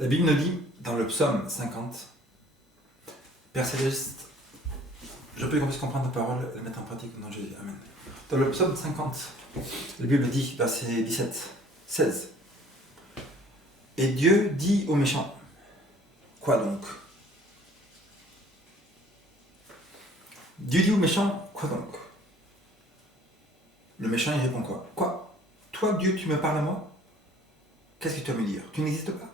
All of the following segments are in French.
La Bible nous dit, dans le psaume 50, Père Céleste, je prie qu'on puisse comprendre ta parole et la mettre en pratique au nom de Jésus. Amen. Dans le psaume 50, la Bible dit, verset 17, 16, et Dieu dit aux méchants, quoi donc? Dieu dit aux méchants, quoi donc? Le méchant, il répond quoi? Quoi? Toi, Dieu, tu me parles à moi? Qu'est-ce que tu vas me dire? Tu n'existes pas?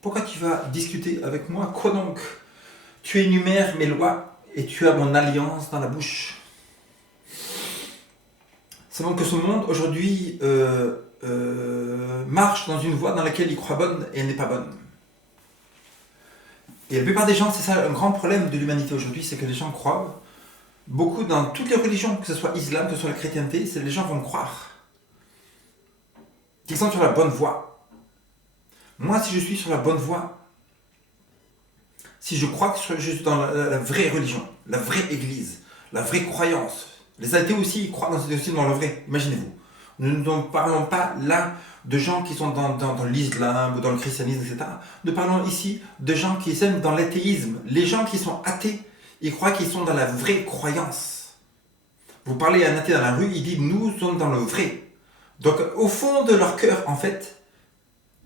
Pourquoi tu vas discuter avec moi? Quoi donc? Tu énumères mes lois et tu as mon alliance dans la bouche. C'est bon que ce monde aujourd'hui marche dans une voie dans laquelle il croit bonne et elle n'est pas bonne. Et la plupart des gens, c'est ça un grand problème de l'humanité aujourd'hui, c'est que les gens croient beaucoup dans toutes les religions, que ce soit l'islam, que ce soit la chrétienté, c'est les gens vont croire qu'ils sont sur la bonne voie. Moi, si je suis sur la bonne voie, si je crois que je suis dans la vraie religion, la vraie église, la vraie croyance, les athées aussi croient aussi dans le vrai, imaginez-vous. Nous ne parlons pas là de gens qui sont dans l'islam ou dans le christianisme, etc. Nous parlons ici de gens qui sont dans l'athéisme. Les gens qui sont athées, ils croient qu'ils sont dans la vraie croyance. Vous parlez à un athée dans la rue, il dit « nous sommes dans le vrai ». Donc au fond de leur cœur, en fait,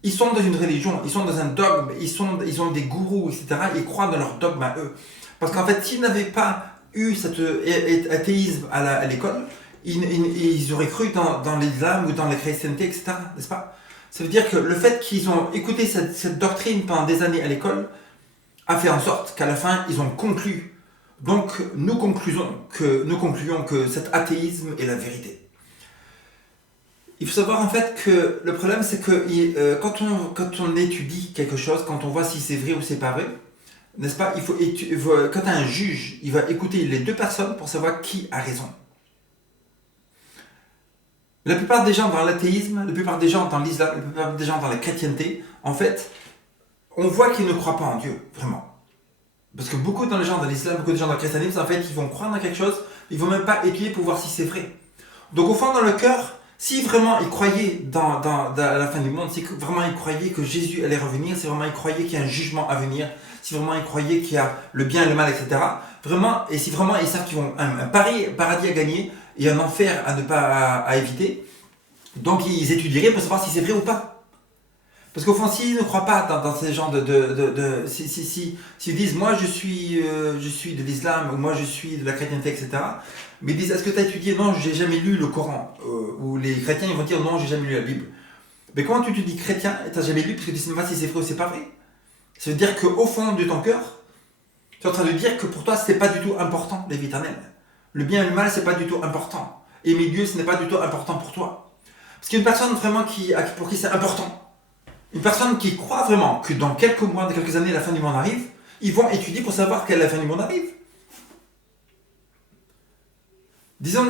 ils sont dans une religion, ils sont dans un dogme, ils ont des gourous, etc. Ils croient dans leur dogme à eux. Parce qu'en fait, s'ils n'avaient pas eu cet athéisme à l'école, ils auraient cru dans l'islam ou dans la chrétienté, etc. N'est-ce pas? Ça veut dire que le fait qu'ils ont écouté cette doctrine pendant des années à l'école a fait en sorte qu'à la fin, ils ont conclu. Donc, nous concluons que cet athéisme est la vérité. Il faut savoir en fait que le problème c'est que quand on étudie quelque chose, quand on voit si c'est vrai ou c'est pas vrai, n'est-ce pas, quand un juge, il va écouter les deux personnes pour savoir qui a raison. La plupart des gens dans l'athéisme, la plupart des gens dans l'islam, la plupart des gens dans la chrétienté, en fait, on voit qu'ils ne croient pas en Dieu, vraiment. Parce que beaucoup dans les gens dans l'islam, beaucoup de gens dans le christianisme, en fait, ils vont croire dans quelque chose, ils vont même pas étudier pour voir si c'est vrai. Donc au fond, dans le cœur, si vraiment ils croyaient dans la fin du monde, si vraiment ils croyaient que Jésus allait revenir, si vraiment ils croyaient qu'il y a un jugement à venir, si vraiment ils croyaient qu'il y a le bien et le mal, etc. Vraiment, et si vraiment ils savent qu'ils ont un paradis à gagner et un enfer à ne pas à éviter, donc ils étudieraient pour savoir si c'est vrai ou pas. Parce qu'au fond, s'ils ne croient pas dans ces genres s'ils disent moi je suis de l'islam ou moi je suis de la chrétienté, etc. Mais ils disent est-ce que tu as étudié? Non, j'ai jamais lu le Coran. Ou les chrétiens ils vont dire non, j'ai jamais lu la Bible. Mais comment tu te dis chrétien et tu n'as jamais lu parce que tu ne sais même pas si c'est vrai ou c'est pas vrai? Ça veut dire qu'au fond de ton cœur, tu es en train de dire que pour toi c'est pas du tout important la vie éternelle. Le bien et le mal c'est pas du tout important. Aimer Dieu ce n'est pas du tout important pour toi. Parce qu'il y a une personne vraiment pour qui c'est important. Une personne qui croit vraiment que dans quelques mois, dans quelques années, la fin du monde arrive, ils vont étudier pour savoir quelle la fin du monde arrive. Disons,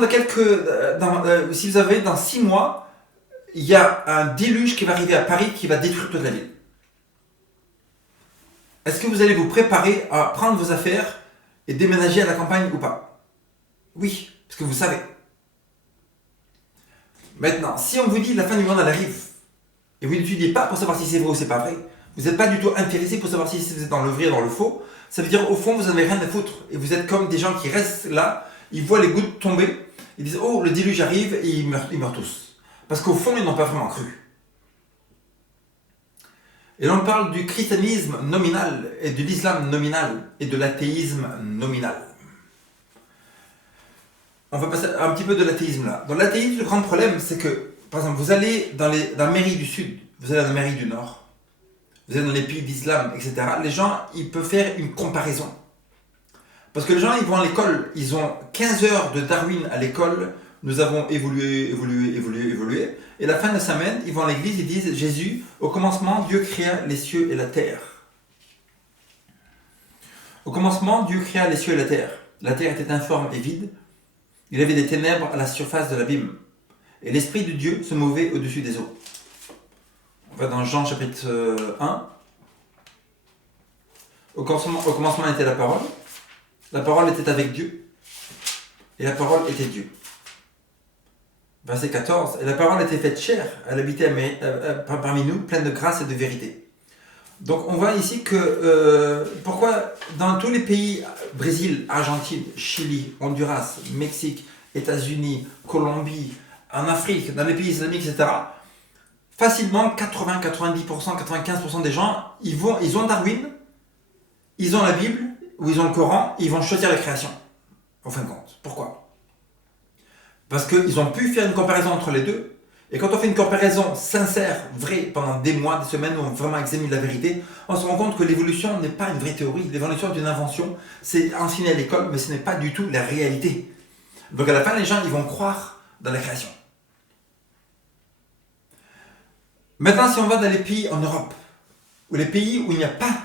si vous avez dans 6 mois, il y a un déluge qui va arriver à Paris qui va détruire toute la ville. Est-ce que vous allez vous préparer à prendre vos affaires et déménager à la campagne ou pas? Oui, parce que vous savez. Maintenant, si on vous dit la fin du monde elle arrive, et vous n'étudiez pas pour savoir si c'est vrai ou c'est pas vrai, vous n'êtes pas du tout intéressé pour savoir si vous êtes dans le vrai ou dans le faux, ça veut dire au fond vous n'avez rien à foutre. Et vous êtes comme des gens qui restent là, ils voient les gouttes tomber, ils disent oh le déluge arrive et ils meurent tous. Parce qu'au fond ils n'ont pas vraiment cru. Et là on parle du christianisme nominal et de l'islam nominal et de l'athéisme nominal. On va passer un petit peu de l'athéisme là. Dans l'athéisme, le grand problème c'est que par exemple, vous allez dans la mairie du Sud, vous allez dans la mairie du Nord, vous allez dans les pays d'islam, etc. Les gens, ils peuvent faire une comparaison. Parce que les gens, ils vont à l'école, ils ont 15 heures de Darwin à l'école, nous avons évolué. Et à la fin de la semaine, ils vont à l'église, ils disent, Jésus, au commencement, Dieu créa les cieux et la terre. Au commencement, Dieu créa les cieux et la terre. La terre était informe et vide. Il y avait des ténèbres à la surface de l'abîme. Et l'Esprit de Dieu se mouvait au-dessus des eaux. On va dans Jean chapitre 1. Au commencement était la parole. La parole était avec Dieu. Et la parole était Dieu. Verset 14. Et la parole était faite chair. Elle habitait parmi nous, pleine de grâce et de vérité. Donc on voit ici que pourquoi dans tous les pays, Brésil, Argentine, Chili, Honduras, Mexique, États-Unis, Colombie, en Afrique, dans les pays islamiques, etc., facilement 80, 90%, 95% des gens, ils ont Darwin, ils ont la Bible, ou ils ont le Coran, ils vont choisir la création, en fin de compte. Pourquoi? Parce qu'ils ont pu faire une comparaison entre les deux. Et quand on fait une comparaison sincère, vraie, pendant des mois, des semaines, où on vraiment examine la vérité, on se rend compte que l'évolution n'est pas une vraie théorie. L'évolution est une invention. C'est enseigné à l'école, mais ce n'est pas du tout la réalité. Donc à la fin, les gens, ils vont croire dans la création. Maintenant, si on va dans les pays en Europe, ou les pays où il n'y a pas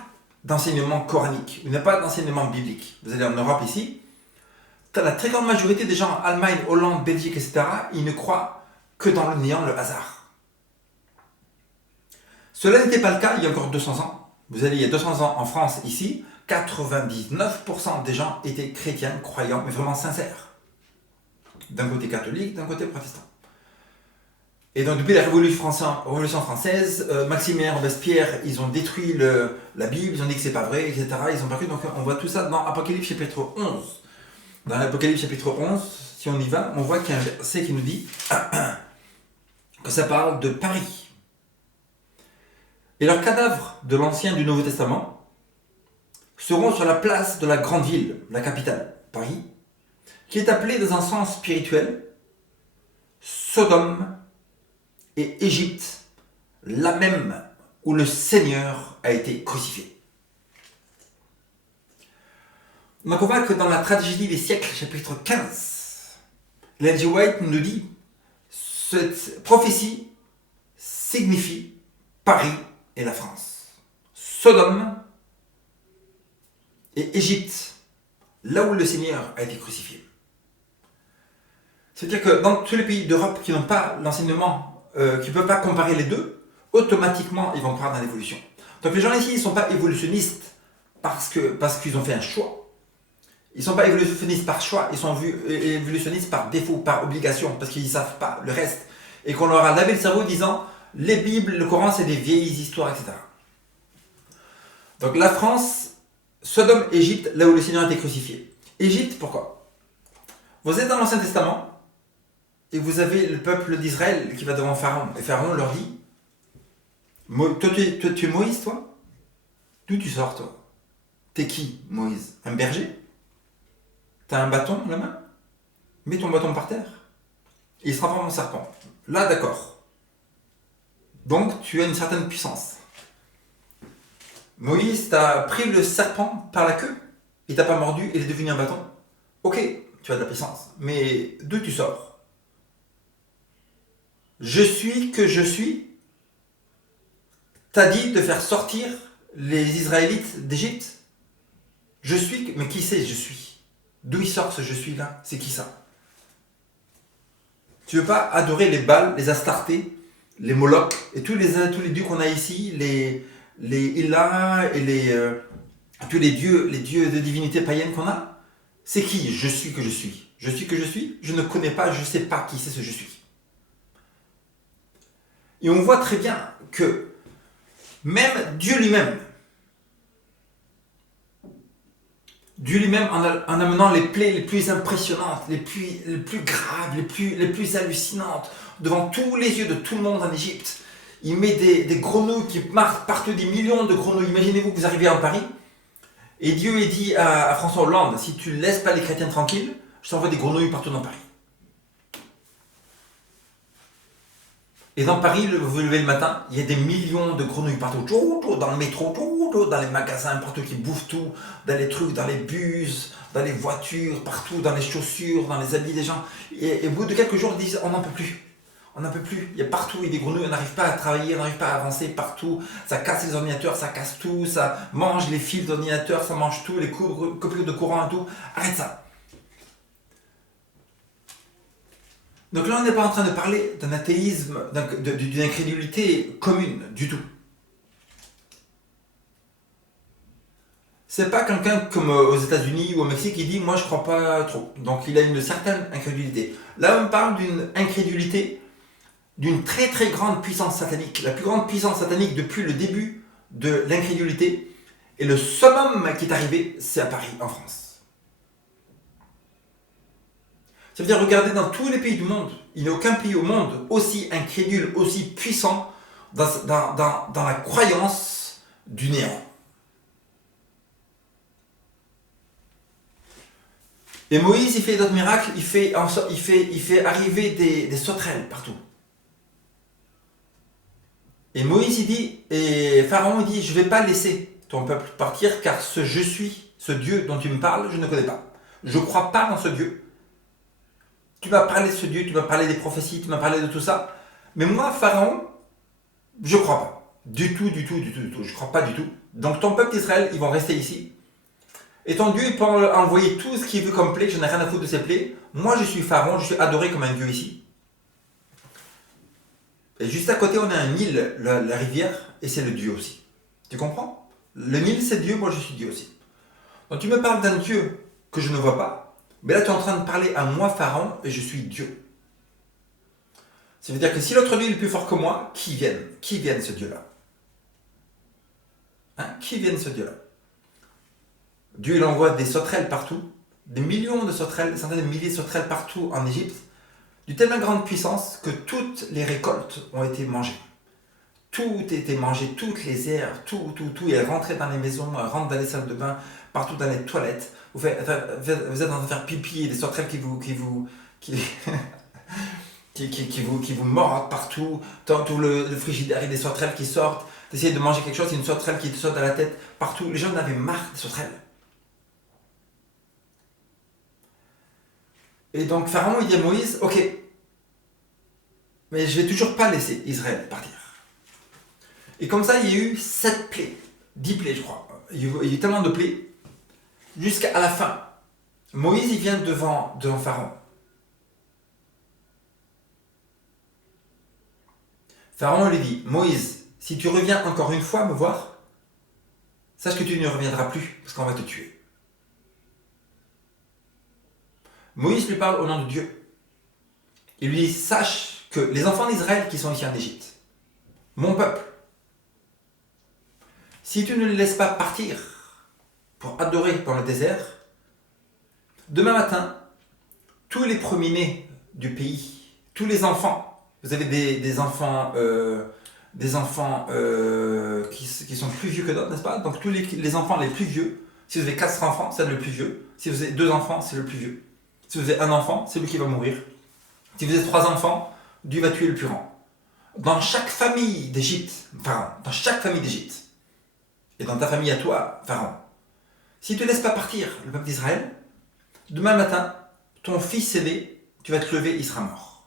d'enseignement coranique, où il n'y a pas d'enseignement biblique, vous allez en Europe ici, la très grande majorité des gens en Allemagne, Hollande, Belgique, etc., ils ne croient que dans le néant, le hasard. Cela n'était pas le cas il y a encore 200 ans. Vous allez il y a 200 ans en France, ici, 99% des gens étaient chrétiens, croyants, mais vraiment sincères. D'un côté catholique, d'un côté protestant. Et donc depuis la Révolution française, Maximilien Robespierre, ils ont détruit la Bible, ils ont dit que c'est pas vrai, etc. Ils ont pas cru, donc on voit tout ça dans Apocalypse chapitre 11. Dans l'Apocalypse chapitre 11, si on y va, on voit qu'il y a un verset qui nous dit que ça parle de Paris. Et leurs cadavres de l'Ancien et du Nouveau Testament seront sur la place de la grande ville, la capitale, Paris, qui est appelée dans un sens spirituel Sodome et Égypte, là même où le Seigneur a été crucifié. Donc on voit que dans la tragédie des siècles, chapitre 15, Ellen G. White nous dit cette prophétie signifie Paris et la France. Sodome et Égypte, là où le Seigneur a été crucifié. C'est-à-dire que dans tous les pays d'Europe qui n'ont pas l'enseignement, qui ne peuvent pas comparer les deux, automatiquement ils vont croire dans l'évolution. Donc les gens ici, ils ne sont pas évolutionnistes parce qu'ils ont fait un choix. Ils ne sont pas évolutionnistes par choix, ils sont évolutionnistes par défaut, par obligation, parce qu'ils ne savent pas le reste. Et qu'on leur a lavé le cerveau disant les Bibles, le Coran, c'est des vieilles histoires, etc. Donc la France, Sodome, Égypte, là où le Seigneur a été crucifié. Égypte, pourquoi? Vous êtes dans l'Ancien Testament, et vous avez le peuple d'Israël qui va devant Pharaon. Et Pharaon leur dit toi, tu es Moïse, toi? D'où tu sors, toi? T'es qui, Moïse? Un berger? T'as un bâton dans la main? Mets ton bâton par terre. Et il se transforme en serpent. Là, d'accord. Donc, tu as une certaine puissance. Moïse t'a pris le serpent par la queue. Il t'a pas mordu, il est devenu un bâton. Ok, tu as de la puissance. Mais d'où tu sors? Je suis que je suis. T'as dit de faire sortir les Israélites d'Égypte. Je suis, mais qui c'est je suis? D'où il sort ce je suis là? C'est qui ça? Tu veux pas adorer les Baals, les Astartés, les Moloch et tous les dieux qu'on a ici, les Ila et tous les dieux de divinité païennes qu'on a? C'est qui je suis que je suis? Je suis que je suis? Je ne connais pas, je ne sais pas qui c'est ce je suis. Et on voit très bien que même Dieu lui-même, en amenant les plaies les plus impressionnantes, les plus graves, les plus hallucinantes, devant tous les yeux de tout le monde en Égypte, il met des grenouilles qui partent des millions de grenouilles. Imaginez-vous que vous arrivez en Paris, et Dieu a dit à François Hollande, si tu ne laisses pas les chrétiens tranquilles, je t'envoie des grenouilles partout dans Paris. Et dans Paris, vous levez le matin, il y a des millions de grenouilles partout, dans le métro, dans les magasins, partout qui bouffent tout, dans les trucs, dans les bus, dans les voitures, partout, dans les chaussures, dans les habits des gens. Et au bout de quelques jours, ils disent, on n'en peut plus. On n'en peut plus. Il y a partout, il y a des grenouilles, on n'arrive pas à travailler, on n'arrive pas à avancer partout. Ça casse les ordinateurs, ça casse tout, ça mange les fils d'ordinateur, ça mange tout, les coupures de courant et tout. Arrête ça. Donc là, on n'est pas en train de parler d'un athéisme, d'une incrédulité commune du tout. C'est pas quelqu'un comme aux États-Unis ou au Mexique qui dit moi je crois pas trop. Donc il a une certaine incrédulité. Là, on parle d'une incrédulité d'une très très grande puissance satanique. La plus grande puissance satanique depuis le début de l'incrédulité. Et le summum qui est arrivé, c'est à Paris, en France. Ça veut dire, regardez dans tous les pays du monde, il n'y a aucun pays au monde aussi incrédule, aussi puissant dans la croyance du néant. Et Moïse, il fait d'autres miracles, il fait arriver des sauterelles partout. Et Moïse, il dit, et Pharaon, il dit, je ne vais pas laisser ton peuple partir, car je suis, ce Dieu dont tu me parles, je ne connais pas. Je ne crois pas dans ce Dieu. Tu m'as parlé de ce Dieu, tu m'as parlé des prophéties, tu m'as parlé de tout ça. Mais moi, Pharaon, je ne crois pas. Du tout. Je ne crois pas du tout. Donc ton peuple d'Israël, ils vont rester ici. Et ton Dieu, il peut envoyer tout ce qu'il veut comme plaie, je n'ai rien à foutre de ces plaies. Moi, je suis Pharaon, je suis adoré comme un Dieu ici. Et juste à côté, on a un Nil, la rivière, et c'est le Dieu aussi. Tu comprends? Le Nil, c'est Dieu, moi je suis Dieu aussi. Donc tu me parles d'un Dieu que je ne vois pas, mais là tu es en train de parler à moi, Pharaon, et je suis Dieu. Ça veut dire que si l'autre Dieu est plus fort que moi, qui vienne ce Dieu-là? Qui vienne ce Dieu-là? Dieu, il envoie des sauterelles partout, des millions de sauterelles, des centaines de milliers de sauterelles partout en Égypte, d'une tellement grande puissance que toutes les récoltes ont été mangées. Tout était mangé, toutes les herbes, tout. Elles rentraient dans les maisons, elles rentrent dans les salles de bain, partout dans les toilettes. Vous êtes en train de faire pipi et des sauterelles qui vous mordent partout. Tout le frigidaire et des sauterelles qui sortent. T'essayes de manger quelque chose, il y a une sauterelle qui te saute à la tête partout. Les gens en avaient marre des sauterelles. Et donc Pharaon, il dit à Moïse, ok, mais je vais toujours pas laisser Israël partir. Et comme ça, il y a eu 7 plaies, 10 plaies, je crois. Il y a eu tellement de plaies, jusqu'à la fin. Moïse, il vient devant Pharaon. Pharaon lui dit, Moïse, si tu reviens encore une fois me voir, sache que tu ne reviendras plus, parce qu'on va te tuer. Moïse lui parle au nom de Dieu. Il lui dit, sache que les enfants d'Israël qui sont ici en Égypte, mon peuple, si tu ne les laisses pas partir pour adorer dans le désert, demain matin, tous les premiers-nés du pays, tous les enfants, vous avez des enfants qui sont plus vieux que d'autres, n'est-ce pas? Donc tous les enfants les plus vieux, si vous avez 4 enfants, c'est le plus vieux. Si vous avez 2 enfants, c'est le plus vieux. Si vous avez un enfant, c'est lui qui va mourir. Si vous avez 3 enfants, Dieu va tuer le plus grand. Dans chaque famille d'Égypte, et dans ta famille à toi, Pharaon, si tu ne laisses pas partir le peuple d'Israël, demain matin, ton fils aîné, tu vas te lever, il sera mort.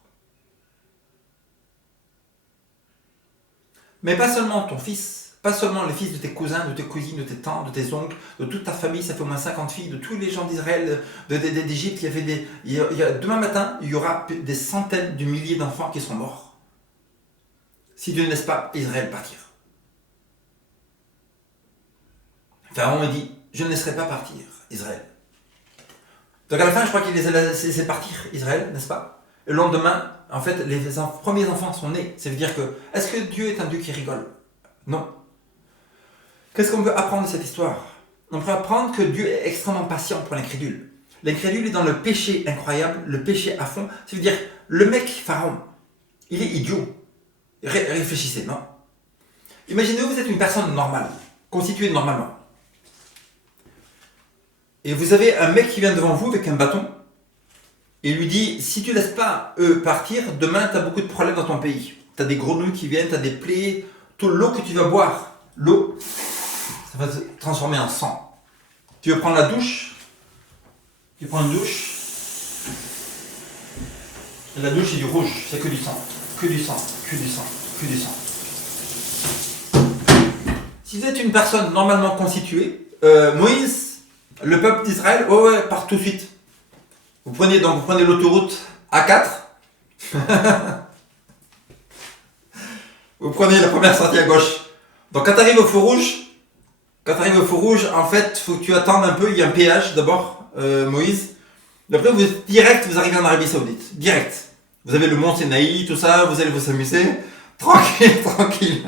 Mais pas seulement ton fils, pas seulement les fils de tes cousins, de tes cousines, de tes tantes, de tes oncles, de toute ta famille, ça fait au moins 50 filles, de tous les gens d'Israël, d'Égypte, demain matin, il y aura des centaines de milliers d'enfants qui seront morts. Si Dieu ne laisse pas Israël partir. Pharaon me dit, je ne laisserai pas partir Israël. Donc à la fin, je crois qu'il les a laissés partir Israël, n'est-ce pas? Et le lendemain, en fait, les premiers enfants sont nés. Ça veut dire que, est-ce que Dieu est un Dieu qui rigole? Non. Qu'est-ce qu'on peut apprendre de cette histoire? On peut apprendre que Dieu est extrêmement patient pour l'incrédule. L'incrédule est dans le péché incroyable, le péché à fond. Ça veut dire, le mec, Pharaon, il est idiot. Réfléchissez, non? Imaginez-vous, vous êtes une personne normale, constituée normalement. Et vous avez un mec qui vient devant vous avec un bâton et lui dit, si tu ne laisses pas eux partir, demain tu as beaucoup de problèmes dans ton pays. Tu as des grenouilles qui viennent, tu as des plaies, toute l'eau que tu vas boire, l'eau, ça va se transformer en sang. Tu veux prendre la douche, tu prends une douche, et la douche c'est du rouge, c'est que du sang, que du sang, que du sang, que du sang. Si vous êtes une personne normalement constituée, Moïse, le peuple d'Israël, part tout de suite. Vous prenez l'autoroute A4. Vous prenez la première sortie à gauche. Donc quand tu arrives au feu rouge, en fait, il faut que tu attendes un peu, il y a un péage d'abord, Moïse. Après, vous arrivez en Arabie Saoudite. Direct. Vous avez le mont Sinaï, tout ça, vous allez vous amuser. Tranquille.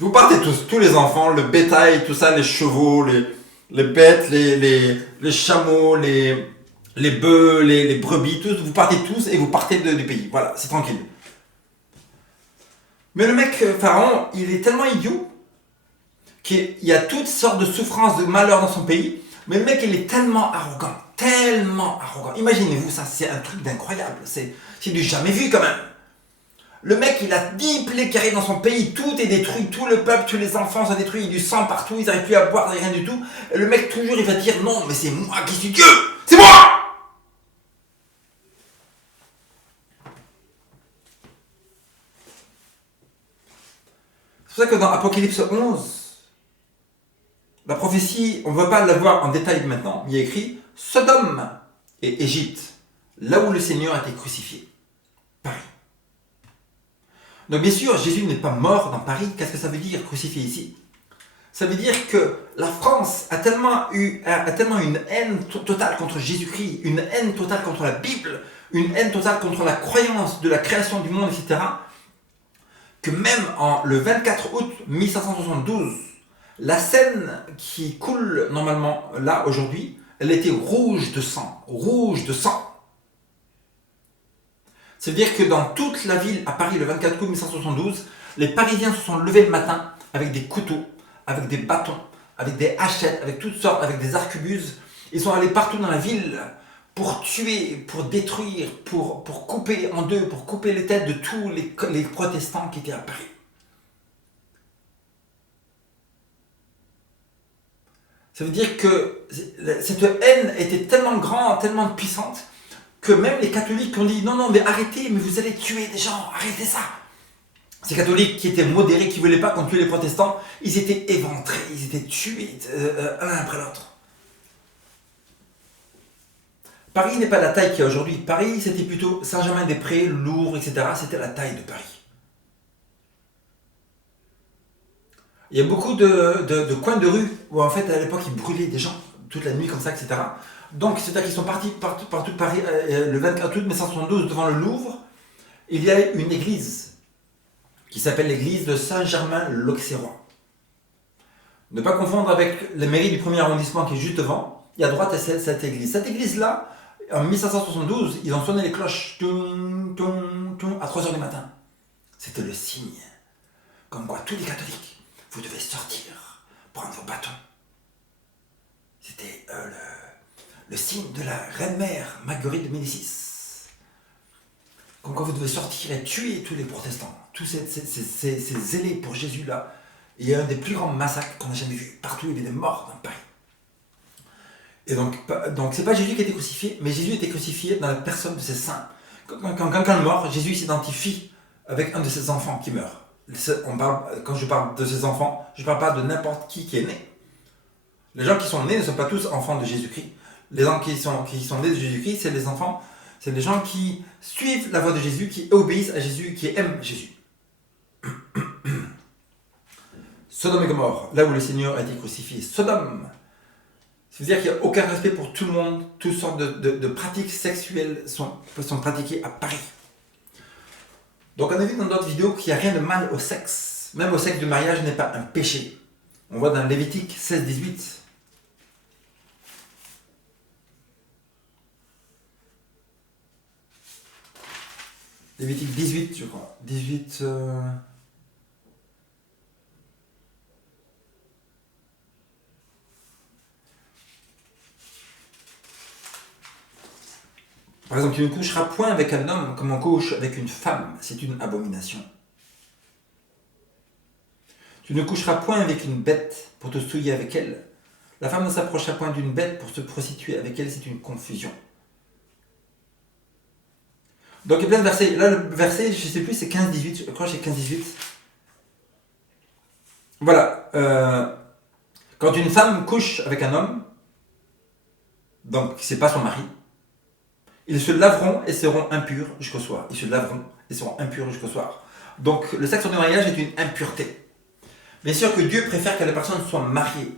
Vous partez tous les enfants, le bétail, tout ça, les chevaux, les bêtes, les chameaux, les bœufs, les brebis, tous, vous partez tous et vous partez du pays. Voilà, c'est tranquille. Mais le mec, Pharaon, il est tellement idiot qu'il y a toutes sortes de souffrances, de malheurs dans son pays, mais le mec, il est tellement arrogant, tellement arrogant. Imaginez-vous, ça, c'est un truc d'incroyable, c'est du jamais vu quand même. Le mec, il a 10 plaies qui arrivent dans son pays, tout est détruit, tout le peuple, tous les enfants sont détruits, il y a du sang partout, ils n'arrivent plus à boire, rien du tout. Et le mec, toujours, il va dire non, mais c'est moi qui suis Dieu, c'est moi! C'est pour ça que dans Apocalypse 11, la prophétie, on ne va pas la voir en détail maintenant, il y a écrit Sodome et Égypte, là où le Seigneur a été crucifié. Paris. Donc bien sûr, Jésus n'est pas mort dans Paris. Qu'est-ce que ça veut dire crucifié ici? Ça veut dire que la France a tellement une haine totale contre Jésus-Christ, une haine totale contre la Bible, une haine totale contre la croyance de la création du monde, etc., que même le 24 août 1572, la Seine qui coule normalement là aujourd'hui, elle était rouge de sang. Rouge de sang. Ça veut dire que dans toute la ville, à Paris, le 24 août 1572, les Parisiens se sont levés le matin avec des couteaux, avec des bâtons, avec des hachettes, avec toutes sortes, avec des arquebuses. Ils sont allés partout dans la ville pour tuer, pour détruire, pour couper en deux, pour couper les têtes de tous les protestants qui étaient à Paris. Ça veut dire que cette haine était tellement grande, tellement puissante, que même les catholiques ont dit non, mais arrêtez, mais vous allez tuer des gens, arrêtez ça. Ces catholiques qui étaient modérés, qui ne voulaient pas qu'on tue les protestants, ils étaient éventrés, ils étaient tués l'un après l'autre. Paris n'est pas la taille qu'il y a aujourd'hui. Paris, c'était plutôt Saint-Germain-des-Prés, Louvre, etc. C'était la taille de Paris. Il y a beaucoup de coins de rue où en fait à l'époque ils brûlaient des gens toute la nuit comme ça, etc. Donc c'est-à-dire qu'ils sont partis partout de Paris. Le 24 août 1972 devant le Louvre, il y a une église qui s'appelle l'église de Saint-Germain-l'Auxerrois. Ne pas confondre avec la mairie du 1er arrondissement qui est juste devant. Il y a à droite cette église. Cette église-là, en 1572, ils ont sonné les cloches à 3h du matin. C'était le signe. Comme quoi tous les catholiques, vous devez sortir, prendre vos bâtons. C'était le signe de la reine-mère Marguerite de Médicis. Comme quoi vous devez sortir et tuer tous les protestants, tous ces zélés pour Jésus-là. Il y a un des plus grands massacres qu'on n'a jamais vu. Partout, il y avait des morts dans Paris. Et donc c'est pas Jésus qui a été crucifié, mais Jésus a été crucifié dans la personne de ses saints. Quand quelqu'un meurt, Jésus s'identifie avec un de ses enfants qui meurt. Quand je parle de ses enfants, je ne parle pas de n'importe qui est né. Les gens qui sont nés ne sont pas tous enfants de Jésus-Christ. Les gens qui sont nés de Jésus-Christ, c'est les enfants, c'est les gens qui suivent la voie de Jésus, qui obéissent à Jésus, qui aiment Jésus. Sodome et Gomorrhe, là où le Seigneur a été crucifié. Sodome, ça veut dire qu'il n'y a aucun respect pour tout le monde, toutes sortes de pratiques sexuelles sont pratiquées à Paris. Donc on a vu dans d'autres vidéos qu'il n'y a rien de mal au sexe. Même au sexe du mariage n'est pas un péché. On voit dans Lévitique 16-18. Lévitique 18, je crois. 18... Par exemple, tu ne coucheras point avec un homme comme on couche avec une femme. C'est une abomination. Tu ne coucheras point avec une bête pour te souiller avec elle. La femme ne s'approchera point d'une bête pour se prostituer avec elle. C'est une confusion. Donc il y a plein de versets. Là, le verset, je ne sais plus, c'est 15-18. Je crois que c'est 15-18. Voilà. Quand une femme couche avec un homme, donc c'est pas son mari, ils se laveront et seront impurs jusqu'au soir. Ils se laveront et seront impurs jusqu'au soir. Donc le sexe du mariage est une impureté. Bien sûr que Dieu préfère que la personne soit mariée.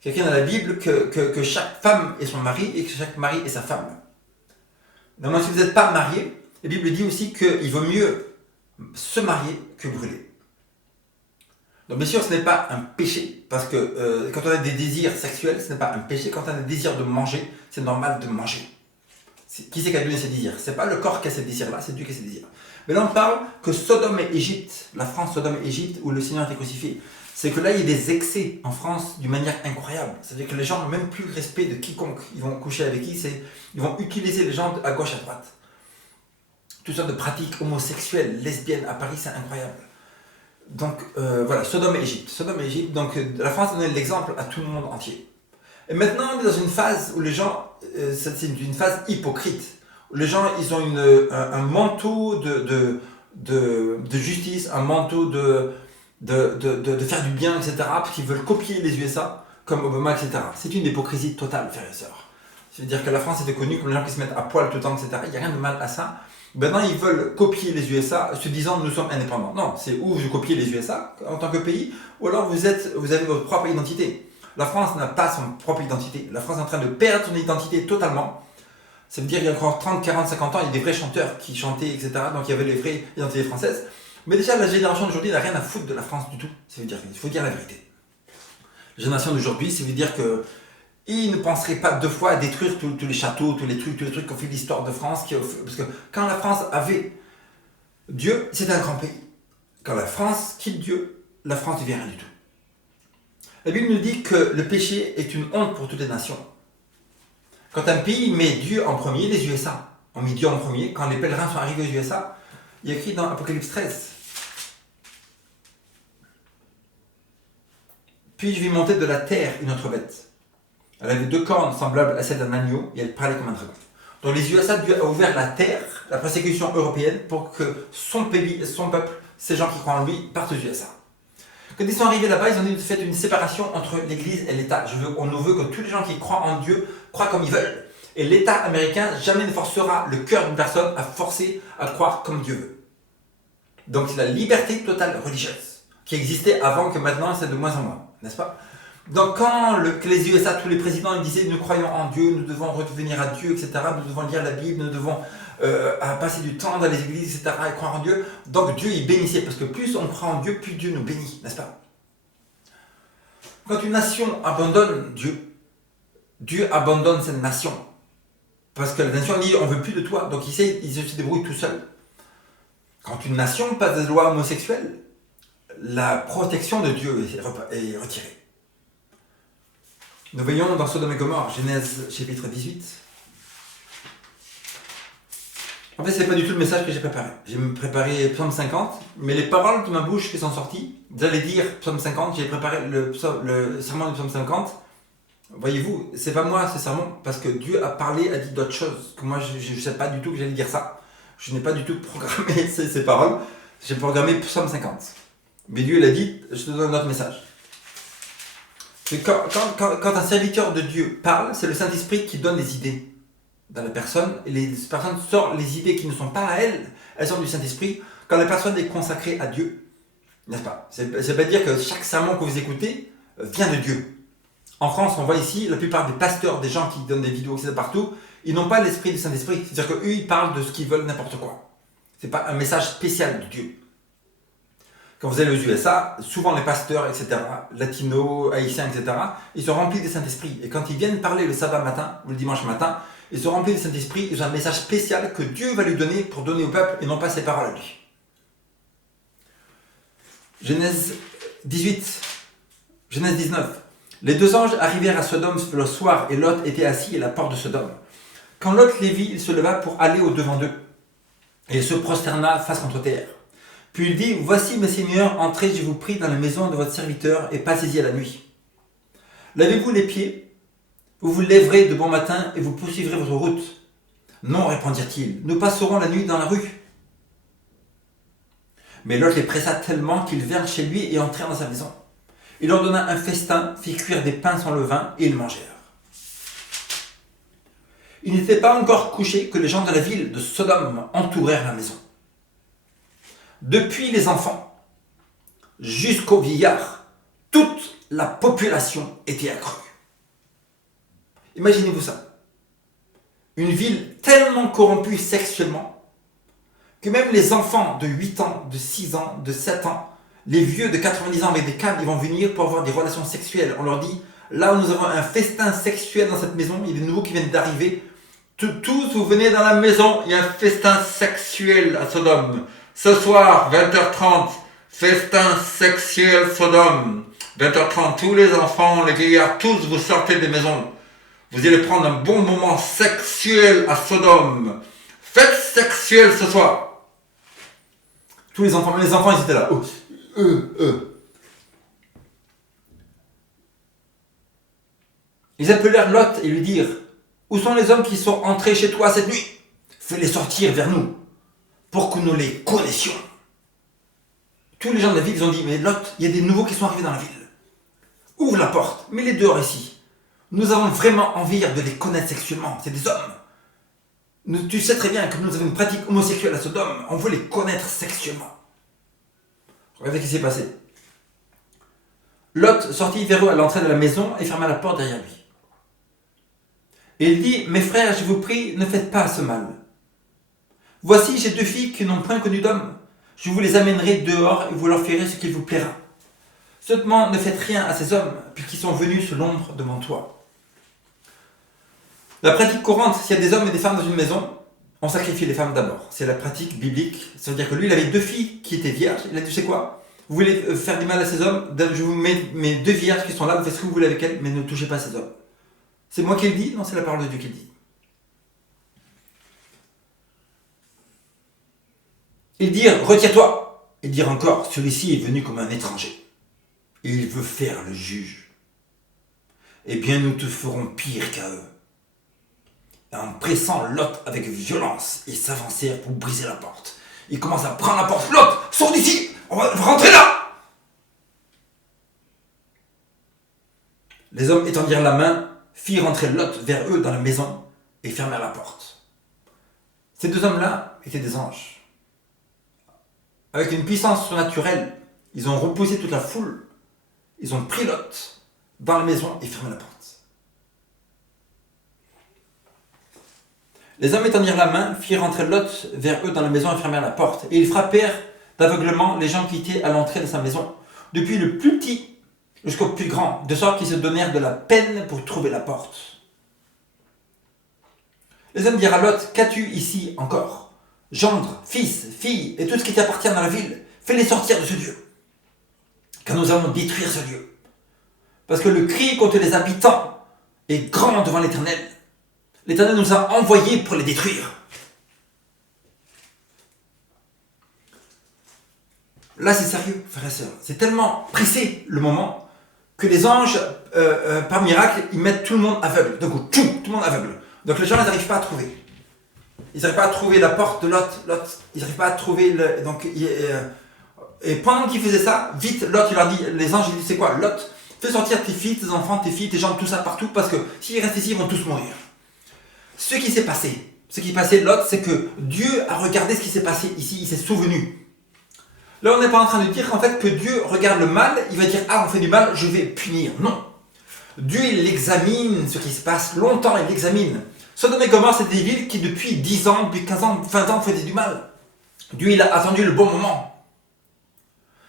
Quelqu'un dans la Bible que chaque femme ait son mari et que chaque mari ait sa femme. Donc si vous n'êtes pas marié, la Bible dit aussi qu'il vaut mieux se marier que brûler. Donc bien sûr, ce n'est pas un péché, parce que quand on a des désirs sexuels, ce n'est pas un péché. Quand on a des désirs de manger, c'est normal de manger. Qui c'est qui a donné ces désirs? C'est pas le corps qui a ces désirs-là, c'est Dieu qui a ces désirs. Mais là, on parle que Sodome et Égypte, la France, Sodome et Égypte, où le Seigneur a été crucifié, c'est que là, il y a des excès en France d'une manière incroyable. C'est-à-dire que les gens n'ont même plus le respect de quiconque. Ils vont coucher avec qui, ils vont utiliser les gens à gauche, à droite. Toutes sortes de pratiques homosexuelles, lesbiennes à Paris, c'est incroyable. Donc voilà, Sodome et Égypte. Sodome et Égypte, donc la France donne l'exemple à tout le monde entier. Et maintenant, on est dans une phase où les gens, c'est une phase hypocrite. Les gens, ils ont un manteau de justice, un manteau de faire du bien, etc., parce qu'ils veulent copier les USA, comme Obama, etc. C'est une hypocrisie totale, frères et sœurs. C'est-à-dire que la France était connue comme les gens qui se mettent à poil tout le temps, etc. Il n'y a rien de mal à ça. Maintenant, ils veulent copier les USA, se disant nous sommes indépendants. Non, c'est ou vous copiez les USA en tant que pays, ou alors vous avez votre propre identité. La France n'a pas son propre identité. La France est en train de perdre son identité totalement. Ça veut dire qu'il y a encore 30, 40, 50 ans, il y a des vrais chanteurs qui chantaient, etc. Donc il y avait les vraies identités françaises. Mais déjà, la génération d'aujourd'hui n'a rien à foutre de la France du tout. Ça veut dire qu'il faut dire la vérité. La génération d'aujourd'hui, ça veut dire que ils ne penseraient pas deux fois à détruire tous les châteaux, tous les trucs qu'on fait l'histoire de France. Parce que quand la France avait Dieu, c'était un grand pays. Quand la France quitte Dieu, la France devient rien du tout. La Bible nous dit que le péché est une honte pour toutes les nations. Quand un pays met Dieu en premier, les USA ont mis Dieu en premier. Quand les pèlerins sont arrivés aux USA, il y a écrit dans Apocalypse 13. Puis je vis monter de la terre une autre bête. Elle avait deux cornes semblables à celles d'un agneau et elle parlait comme un dragon. Donc les USA, Dieu a ouvert la terre, la persécution européenne, pour que son pays, son peuple, ces gens qui croient en lui, partent aux USA. Quand ils sont arrivés là-bas, ils ont fait une séparation entre l'Église et l'État. On nous veut que tous les gens qui croient en Dieu croient comme ils veulent. Et l'État américain jamais ne forcera le cœur d'une personne à forcer à croire comme Dieu veut. Donc c'est la liberté totale religieuse qui existait avant, que maintenant c'est de moins en moins, n'est-ce pas? Donc quand les USA, tous les présidents, ils disaient nous croyons en Dieu, nous devons revenir à Dieu, etc., nous devons lire la Bible, nous devons passer du temps dans les églises, etc., et croire en Dieu, donc Dieu il bénissait, parce que plus on croit en Dieu, plus Dieu nous bénit, n'est-ce pas? Quand une nation abandonne Dieu, Dieu abandonne cette nation, parce que la nation dit on veut plus de toi, donc il se débrouille tout seul. Quand une nation passe des lois homosexuelles, la protection de Dieu est retirée. Nous voyons dans Sodome et Gomorrhe, Genèse chapitre 18. En fait, ce n'est pas du tout le message que j'ai préparé. J'ai préparé Psaume 50, mais les paroles de ma bouche qui sont sorties, j'allais dire Psaume 50, j'ai préparé le sermon du Psaume 50. Voyez-vous, c'est pas moi ce sermon, parce que Dieu a parlé, a dit d'autres choses, que moi je ne sais pas du tout que j'allais dire ça. Je n'ai pas du tout programmé ces paroles. J'ai programmé Psaume 50. Mais Dieu l'a dit, je te donne un autre message. Quand un serviteur de Dieu parle, c'est le Saint-Esprit qui donne les idées dans la personne. Et les personnes sortent les idées qui ne sont pas à elles, elles sortent du Saint-Esprit. Quand la personne est consacrée à Dieu, n'est-ce pas? Ça ne veut pas dire que chaque sermon que vous écoutez vient de Dieu. En France, on voit ici, la plupart des pasteurs, des gens qui donnent des vidéos, etc. partout, ils n'ont pas l'esprit du Saint-Esprit. C'est-à-dire qu'eux, ils parlent de ce qu'ils veulent, n'importe quoi. Ce n'est pas un message spécial de Dieu. Quand vous allez aux USA, souvent les pasteurs, etc., latinos, haïtiens, etc., ils sont remplis du Saint-Esprit. Et quand ils viennent parler le sabbat matin ou le dimanche matin, ils sont remplis du Saint-Esprit, ils ont un message spécial que Dieu va lui donner pour donner au peuple et non pas ses paroles à lui. Genèse 18, Genèse 19. Les deux anges arrivèrent à Sodome le soir et Lot était assis à la porte de Sodome. Quand Lot les vit, il se leva pour aller au-devant d'eux et il se prosterna face contre terre. Puis il dit, voici mes seigneurs, entrez, je vous prie, dans la maison de votre serviteur et passez-y à la nuit. Lavez-vous les pieds, vous vous lèverez de bon matin et vous poursuivrez votre route. Non, répondirent-ils, nous passerons la nuit dans la rue. Mais Lot les pressa tellement qu'ils vinrent chez lui et entrèrent dans sa maison. Il leur donna un festin, fit cuire des pains sans levain et ils mangèrent. Il n'était pas encore couché que les gens de la ville de Sodome entourèrent la maison. Depuis les enfants jusqu'aux vieillards, toute la population était accrue. Imaginez-vous ça. Une ville tellement corrompue sexuellement que même les enfants de 8 ans, de 6 ans, de 7 ans les vieux de 90 ans avec des cannes, ils vont venir pour avoir des relations sexuelles. On leur dit, là où nous avons un festin sexuel dans cette maison, il y a des nouveaux qui viennent d'arriver. Tous, vous venez dans la maison, il y a un festin sexuel à Sodome. Ce soir, 20h30, festin sexuel Sodome. 20h30, tous les enfants, les vieillards, tous vous sortez des maisons. Vous allez prendre un bon moment sexuel à Sodome. Fête sexuelle ce soir. Tous les enfants, ils étaient là. Ils appelèrent Lot et lui dirent, où sont les hommes qui sont entrés chez toi cette nuit? Fais-les sortir vers nous, pour que nous les connaissions. Tous les gens de la ville, ils ont dit, mais Lot, il y a des nouveaux qui sont arrivés dans la ville. Ouvre la porte, mets-les dehors ici. Nous avons vraiment envie de les connaître sexuellement, c'est des hommes. Tu sais très bien que nous avons une pratique homosexuelle à Sodome, on veut les connaître sexuellement. Regardez ce qui s'est passé. Lot sortit vers eux à l'entrée de la maison et ferma la porte derrière lui. Et il dit, mes frères, je vous prie, ne faites pas ce mal. Voici, j'ai 2 filles qui n'ont point connu d'homme. Je vous les amènerai dehors et vous leur ferez ce qu'il vous plaira. Seulement, ne faites rien à ces hommes, puisqu'ils sont venus sous l'ombre de mon toit. La pratique courante, s'il y a des hommes et des femmes dans une maison, on sacrifie les femmes d'abord. C'est la pratique biblique. Ça veut dire que lui, il avait 2 filles qui étaient vierges. Il a dit, tu sais quoi? Vous voulez faire du mal à ces hommes? Je vous mets mes 2 vierges qui sont là, vous faites ce que vous voulez avec elles, mais ne touchez pas ces hommes. C'est moi qui le dis? Non, c'est la parole de Dieu qui le dit. Ils dirent, retire-toi. Ils dirent encore, celui-ci est venu comme un étranger. Et il veut faire le juge. Eh bien, nous te ferons pire qu'à eux. Et en pressant Lot avec violence, ils s'avancèrent pour briser la porte. Ils commencent à prendre la porte. Lot, sors d'ici, on va rentrer là. Les hommes étendirent la main, firent entrer Lot vers eux dans la maison et fermèrent la porte. Ces 2 hommes-là étaient des anges. Avec une puissance surnaturelle, ils ont repoussé toute la foule, ils ont pris Lot dans la maison et fermé la porte. Les hommes étendirent la main, firent entrer Lot vers eux dans la maison et fermèrent la porte. Et ils frappèrent d'aveuglement les gens qui étaient à l'entrée de sa maison, depuis le plus petit jusqu'au plus grand, de sorte qu'ils se donnèrent de la peine pour trouver la porte. Les hommes dirent à Lot, qu'as-tu ici encore? Gendre, fils, fille, et tout ce qui t'appartient dans la ville, fais-les sortir de ce lieu. Car nous allons détruire ce lieu. Parce que le cri contre les habitants est grand devant l'Éternel. L'Éternel nous a envoyés pour les détruire. Là, c'est sérieux, frères et sœurs. C'est tellement pressé le moment que les anges, par miracle, ils mettent tout le monde aveugle. Donc, tout le monde aveugle. Donc, les gens, ils n'arrivent pas à trouver. Ils n'arrivent pas à trouver la porte de Lot. Ils n'arrivent pas à trouver le... Donc, et pendant qu'ils faisaient ça, vite, Lot, il leur dit, les anges, ils disent, c'est quoi? Lot, fais sortir tes filles, tes enfants, tes filles, tes gens, tout ça partout, parce que s'ils restent ici, ils vont tous mourir. Ce qui s'est passé, Lot, c'est que Dieu a regardé ce qui s'est passé ici, il s'est souvenu. Là, on n'est pas en train de dire qu'en fait, que Dieu regarde le mal, il va dire, ah, on fait du mal, je vais punir. Non. Dieu, il examine ce qui se passe, longtemps, il l'examine. Sodome et Gomorrhe, c'était des villes qui, depuis 10 ans, depuis 15 ans, 20 ans, faisaient du mal. Dieu, il a attendu le bon moment.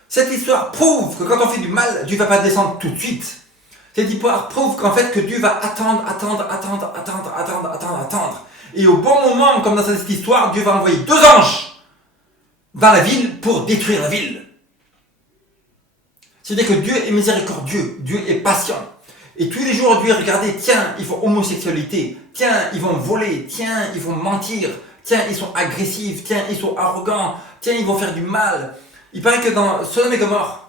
Cette histoire prouve que quand on fait du mal, Dieu ne va pas descendre tout de suite. Cette histoire prouve qu'en fait, que Dieu va attendre. Et au bon moment, comme dans cette histoire, Dieu va envoyer 2 anges dans la ville pour détruire la ville. C'est-à-dire que Dieu est miséricordieux, Dieu est patient. Et tous les jours, Dieu regardez, tiens, ils font homosexualité, tiens, ils vont voler, tiens, ils vont mentir, tiens, ils sont agressifs, tiens, ils sont arrogants, tiens, ils vont faire du mal. Il paraît que dans Sodome et Gomorrhe,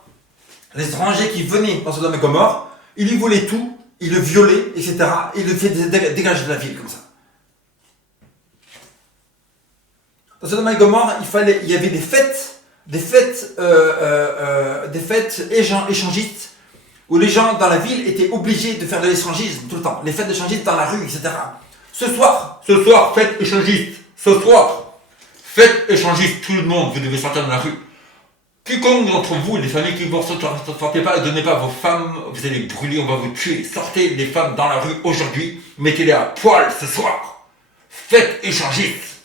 les étrangers qui venaient dans Sodome et Gomorrhe, ils lui volaient tout, ils le violaient, etc. Et ils le faisaient dégager de la ville comme ça. Dans Sodome et Gomorrhe, il y avait des fêtes échangistes, où les gens dans la ville étaient obligés de faire de l'échangisme tout le temps. Les fêtes d'échangistes dans la rue, etc. Ce soir, fête échangiste. Ce soir, fête échangiste. Tout le monde, vous devez sortir dans la rue. Quiconque d'entre vous, les familles qui ne sortez pas, ne donnez pas vos femmes, vous allez brûler, on va vous tuer. Sortez les femmes dans la rue aujourd'hui, mettez-les à poil ce soir. Fête échangiste.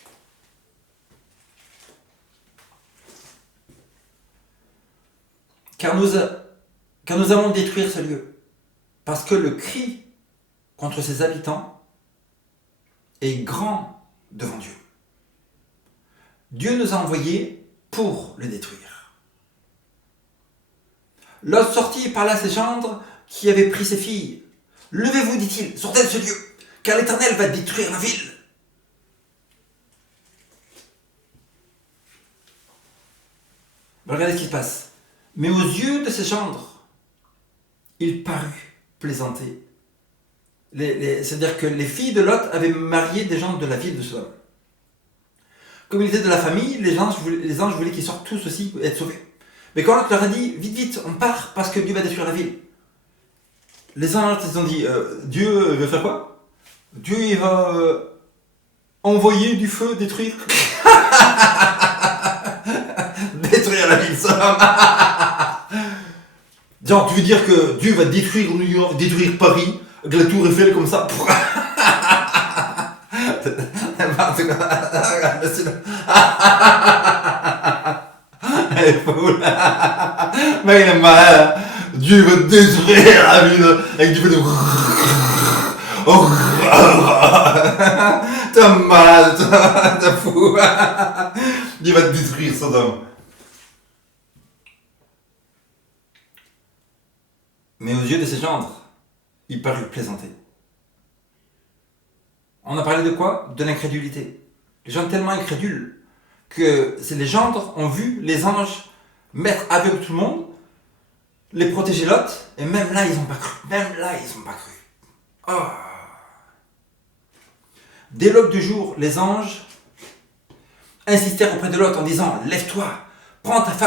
car nous allons détruire ce lieu. Parce que le cri contre ses habitants est grand devant Dieu. Dieu nous a envoyés pour le détruire. Lot sortit et parla à ses gendres qui avaient pris ses filles. Levez-vous, dit-il, sortez de ce lieu, car l'Éternel va détruire la ville. Regardez ce qui se passe. Mais aux yeux de ses gendres, il parut plaisanter. C'est-à-dire que les filles de Lot avaient marié des gens de la ville de Sodome. Comme ils étaient de la famille, les anges voulaient qu'ils sortent tous aussi et être sauvés. Mais quand Lot leur a dit, vite, vite, on part parce que Dieu va détruire la ville. Les anges, ils ont dit, Dieu veut faire quoi? Dieu, il va envoyer du feu, détruire. Détruire la ville Sodome. Genre, tu veux dire que Dieu va détruire New York, détruire Paris, avec la tour Eiffel comme ça? Elle est folle. Mais il est malade. Dieu va détruire la ville avec du feu de... T'es malade, t'es fou. Dieu va détruire Sodome. Mais aux yeux de ses gendres, il parut plaisanter. On a parlé de quoi? De l'incrédulité. Les gens tellement incrédules que les gendres ont vu les anges mettre aveugle tout le monde, les protéger Lot, et même là, ils n'ont pas cru. Même là, ils n'ont pas cru. Oh. Dès l'aube du jour, les anges insistèrent auprès de Lot en disant « Lève-toi, prends ta femme. »